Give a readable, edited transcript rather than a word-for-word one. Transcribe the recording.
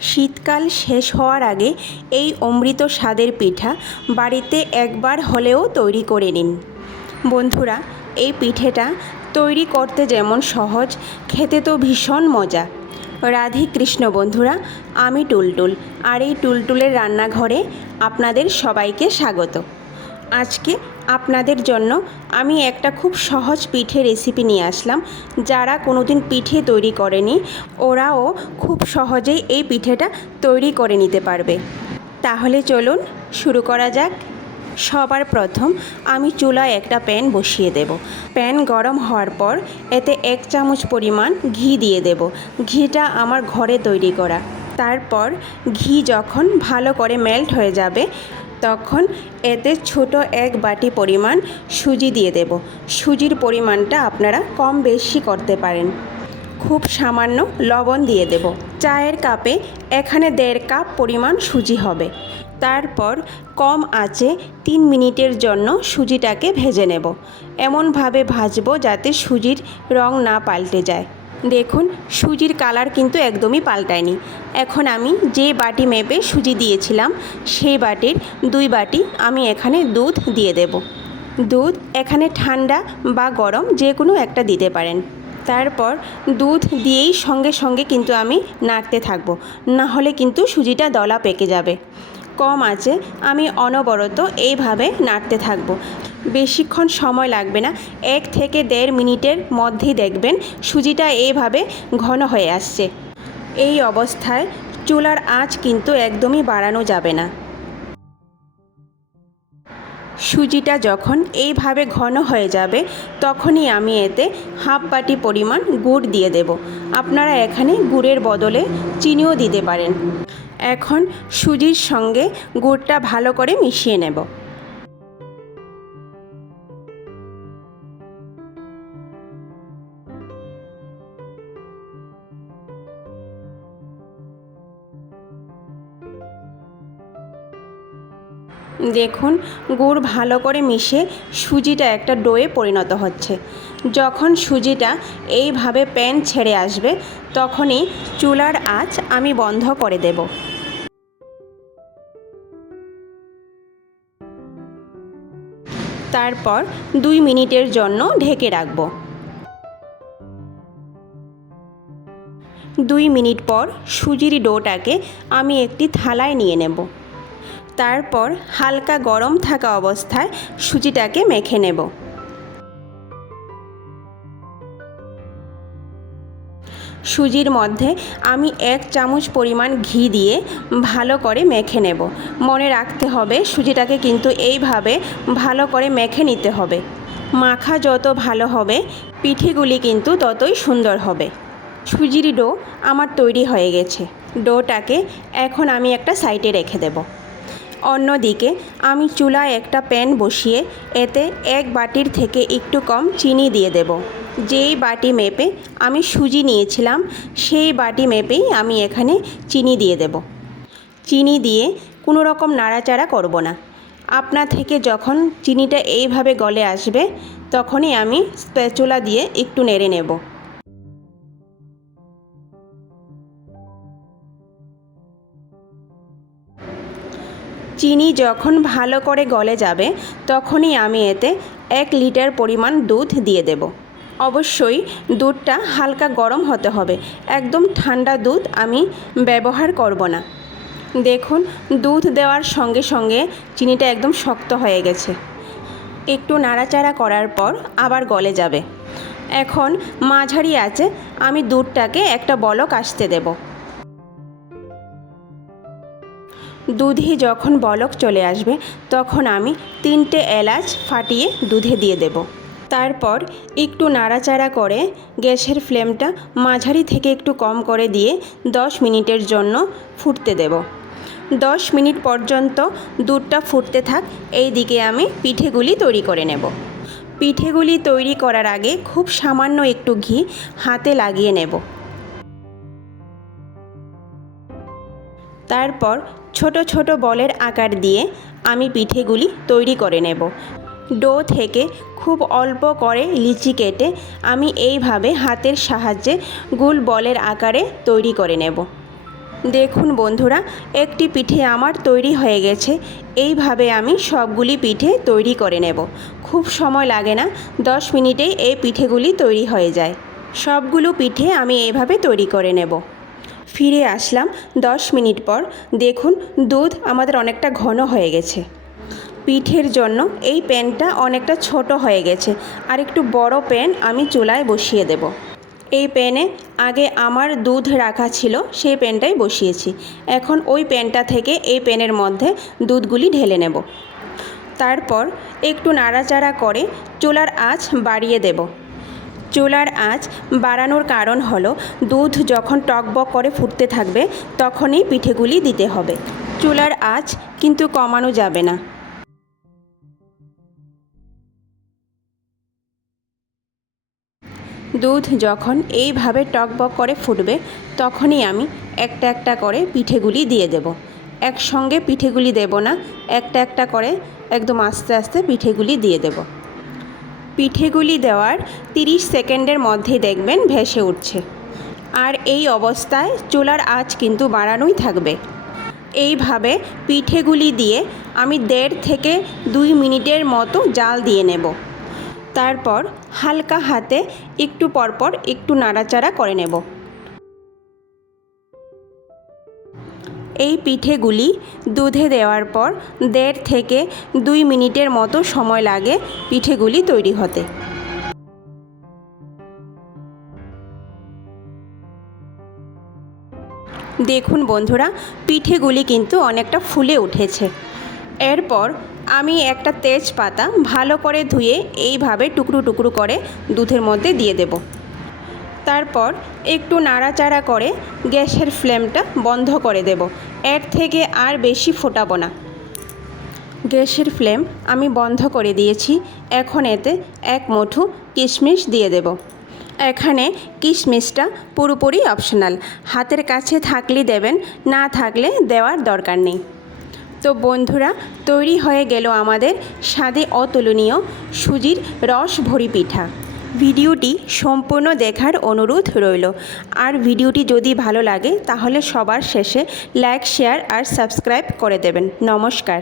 শীতকাল শেষ হওয়ার আগে এই অমৃত স্বাদের পিঠা বাড়িতে একবার হলেও তৈরি করে নিন। বন্ধুরা, এই পিঠেটা তৈরি করতে যেমন সহজ, খেতে তো ভীষণ মজা। রাধে কৃষ্ণ বন্ধুরা, আমি টুলটুল, আর এই টুলটুলের রান্নাঘরে আপনাদের সবাইকে স্বাগত। আজকে আপনাদের জন্য আমি একটা খুব সহজ পিঠে রেসিপি নিয়ে আসলাম। যারা কোনোদিন পিঠে তৈরি করেনি, ওরাও খুব সহজেই এই পিঠেটা তৈরি করে নিতে পারবে। তাহলে চলুন শুরু করা যাক। সবার প্রথম আমি চুলায় একটা প্যান বসিয়ে দেব। প্যান গরম হওয়ার পর এতে 1 চামচ পরিমাণ ঘি দিয়ে দেব। ঘিটা আমার ঘরে তৈরি করা। তারপর ঘি যখন ভালো করে মেল্ট হয়ে যাবে, তখন এতে ছোট 1 বাটি পরিমাণ সুজি দিয়ে দেব। সুজির পরিমাণটা আপনারা কম বেশি করতে পারেন। খুব সামান্য লবণ দিয়ে দেব। চায়ের কাপে এখানে 1.5 কাপ পরিমাণ সুজি হবে। তারপর কম আঁচে 3 মিনিটের জন্য সুজিটাকে ভেজে নেব। এমনভাবে ভাজবো যাতে সুজির রং না পাল্টে যায়। দেখুন, সুজির কালার কিন্তু একদমই পাল্টায়নি। এখন আমি যে বাটি মেপে সুজি দিয়েছিলাম, সেই বাটির 2 বাটি আমি এখানে দুধ দিয়ে দেব। দুধ এখানে ঠান্ডা বা গরম যে কোনো একটা দিতে পারেন। তারপর দুধ দিয়েই সঙ্গে সঙ্গে কিন্তু আমি নাড়তে থাকবো, না হলে কিন্তু সুজিটা দলা পেকে যাবে। কম আঁচে আমি অনবরত এইভাবে নাড়তে থাকব। বেশিক্ষণ সময় লাগবে না, 1 থেকে 1.5 মিনিটের মধ্যেই দেখবেন সুজিটা এইভাবে ঘন হয়ে আসছে। এই অবস্থায় চুলার আঁচ কিন্তু একদমই বাড়ানো যাবে না। সুজিটা যখন এইভাবে ঘন হয়ে যাবে, তখনই আমি এতে 1/2 বাটি পরিমাণ গুড় দিয়ে দেব। আপনারা এখানে গুড়ের বদলে চিনিও দিতে পারেন। এখন সুজির সঙ্গে গুড়টা ভালো করে মিশিয়ে নেব। দেখুন, গুড় ভালো করে মিশে সুজিটা একটা ডোয়ে পরিণত হচ্ছে। যখন সুজিটা এইভাবে প্যান ছেড়ে আসবে, তখনই চুলার আঁচ আমি বন্ধ করে দেব। তারপর 2 মিনিটের জন্য ঢেকে রাখব। 2 মিনিট পর সুজির ডোটাকে আমি একটি থালায় নিয়ে নেব। তারপর হালকা গরম থাকা অবস্থায় সুজিটাকে মেখে নেব। সুজির মধ্যে আমি 1 চামচ পরিমাণ ঘি দিয়ে ভালো করে মেখে নেব। মনে রাখতে হবে, সুজিটাকে কিন্তু এইভাবে ভালো করে মেখে নিতে হবে। মাখা যত ভালো হবে, পিঠেগুলি কিন্তু ততই সুন্দর হবে। সুজির ডো আমার তৈরি হয়ে গেছে। ডোটাকে এখন আমি একটা সাইডে রেখে দেব। অন্যদিকে আমি চুলায় একটা প্যান বসিয়ে এতে 1 বাটির থেকে একটু কম চিনি দিয়ে দেব। যেই বাটি মেপে আমি সুজি নিয়েছিলাম, সেই বাটি মেপেই আমি এখানে চিনি দিয়ে দেব। চিনি দিয়ে কোনো রকম নাড়াচাড়া করব না। আপনা থেকে যখন চিনিটা এইভাবে গলে আসবে, তখনই আমি স্প্যাচুলা দিয়ে একটু নেড়ে নেব। চিনি যখন ভালো করে গলে যাবে, তখনই আমি এতে 1 লিটার পরিমাণ দুধ দিয়ে দেব। অবশ্যই দুধটা হালকা গরম হতে হবে, একদম ঠান্ডা দুধ আমি ব্যবহার করব না। দেখুন, দুধ দেওয়ার সঙ্গে সঙ্গে চিনিটা একদম শক্ত হয়ে গেছে। একটু নাড়াচাড়া করার পর আবার গলে যাবে। এখন মাঝারি আঁচে আমি দুধটাকে একটা বলক আসতে দেব। দুধে যখন বলক চলে আসবে, তখন আমি 3টে এলাচ ফাটিয়ে দুধে দিয়ে দেব। তারপর একটু নাড়াচাড়া করে গ্যাসের ফ্লেমটা মাঝারি থেকে একটু কম করে দিয়ে 10 মিনিটের জন্য ফুটতে দেব। 10 মিনিট পর্যন্ত দুধটা ফুটতে থাক, এই দিকে আমি পিঠেগুলি তৈরি করে নেব। পিঠেগুলি তৈরি করার আগে খুব সামান্য একটু ঘি হাতে লাগিয়ে নেব। তারপর ছোট ছোট বলের আকার দিয়ে আমি পিঠেগুলি তৈরি করে নেব। ডো থেকে খুব অল্প করে লিচি কেটে আমি এইভাবে হাতের সাহায্যে গোল বলের আকারে তৈরি করে নেব। দেখুন বন্ধুরা, একটি পিঠে আমার তৈরি হয়ে গেছে। এইভাবে আমি সবগুলি পিঠে তৈরি করে নেব। খুব সময় লাগে না, 10 মিনিটেই এই পিঠেগুলি তৈরি হয়ে যায়। সবগুলো পিঠে আমি এইভাবে তৈরি করে নেব। ফিরে আসলাম 10 মিনিট পর। দেখুন দুধ আমাদের অনেকটা ঘন হয়ে গেছে। পিঠের জন্য এই প্যানটা অনেকটা ছোট হয়ে গেছে, আর একটু বড় প্যান আমি চুলায় বসিয়ে দেব। এই প্যানে আগে আমার দুধ রাখা ছিল, সেই প্যানটাই বসিয়েছি। এখন ওই প্যানটা থেকে এই প্যানের মধ্যে দুধগুলি ঢেলে নেব। তারপর একটু নাড়াচাড়া করে চুলার আঁচ বাড়িয়ে দেব। চুলার আঁচ বাড়ানোর কারণ হলো দুধ যখন টকবক করে ফুটতে থাকবে তখনই পিঠেগুলি দিতে হবে। চুলার আঁচ কিন্তু কমানো যাবে না। দুধ যখন এইভাবে টকবক করে ফুটবে তখনই আমি একটা একটা করে পিঠেগুলি দিয়ে দেব। একসঙ্গে পিঠেগুলি দেব না, একটা একটা করে একদম আস্তে আস্তে পিঠেগুলি দিয়ে দেব। পিঠেগুলি দেওয়ার 30 সেকেন্ডের মধ্যেই দেখবেন ভেসে উঠছে। আর এই অবস্থায় চুলার আঁচ কিন্তু বাড়ানোই থাকবে। এইভাবে পিঠেগুলি দিয়ে আমি 1.5 থেকে 2 মিনিটের মতো জাল দিয়ে নেব। তারপর হালকা হাতে একটু পরপর একটু নাড়াচাড়া করে নেব। এই পিঠেগুলি দুধে দেওয়ার পর 1.5 থেকে 2 মিনিটের মতো সময় লাগে পিঠেগুলি তৈরি হতে। দেখুন বন্ধুরা, পিঠেগুলি কিন্তু অনেকটা ফুলে উঠেছে। এরপর আমি একটা তেজপাতা ভালো করে ধুয়ে এইভাবে টুকরো টুকরো করে দুধের মধ্যে দিয়ে দেব। তারপর একটু নাড়াচাড়া করে গ্যাসের ফ্লেমটা বন্ধ করে দেব। এর থেকে আর বেশি ফোটাবো না। গ্যাসের ফ্লেম আমি বন্ধ করে দিয়েছি। এখন এতে 1 মুঠো কিশমিশ দিয়ে দেব। এখানে কিশমিশটা পুরোপুরি অপশনাল, হাতের কাছে থাকলে দেবেন, না থাকলে দেওয়ার দরকার নেই। তো বন্ধুরা, তৈরি হয়ে গেল আমাদের স্বাদে অতুলনীয় সুজির রস ভরি পিঠা। ভিডিওটি সম্পূর্ণ দেখার অনুরোধ রইল। আর ভিডিওটি যদি ভালো লাগে তাহলে সবার শেষে লাইক, শেয়ার আর সাবস্ক্রাইব করে দেবেন। নমস্কার।